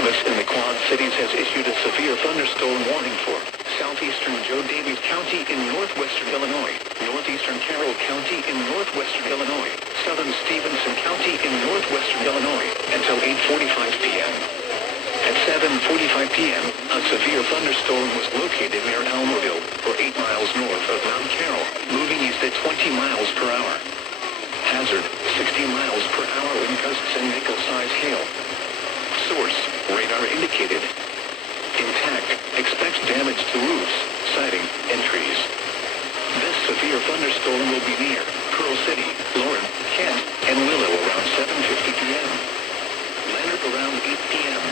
Service in the Quad Cities has issued a severe thunderstorm warning for southeastern Joe Daviess County in northwestern Illinois, northeastern Carroll County in northwestern Illinois, southern Stevenson County in northwestern Illinois, until 8:45 p.m. At 7:45 p.m., a severe thunderstorm was located near Almoville, or 8 miles north of Mount Carroll, moving east at 20 miles per hour. Hazard, 60 miles per hour wind gusts and nickel-size hail. Source, radar indicated. Intact, expects damage to roofs, siding, and trees. This severe thunderstorm will be near Pearl City, Lauren, Kent, and Willow around 7:50 p.m. Leonard around 8 p.m.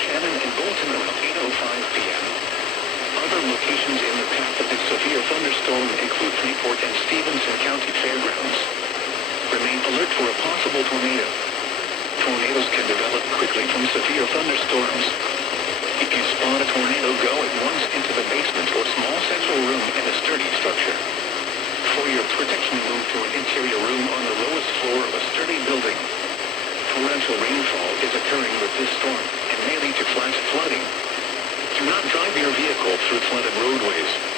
Shannon and Bolton around 8:05 p.m. Other locations in the path of this severe thunderstorm include Freeport and Stevenson County Fairgrounds. Remain alert for a possible tornado. Tornadoes can develop quickly from severe thunderstorms. If you spot a tornado, go at once into the basement or small central room in a sturdy structure. For your protection, move to an interior room on the lowest floor of a sturdy building. Torrential rainfall is occurring with this storm and may lead to flash flooding. Do not drive your vehicle through flooded roadways.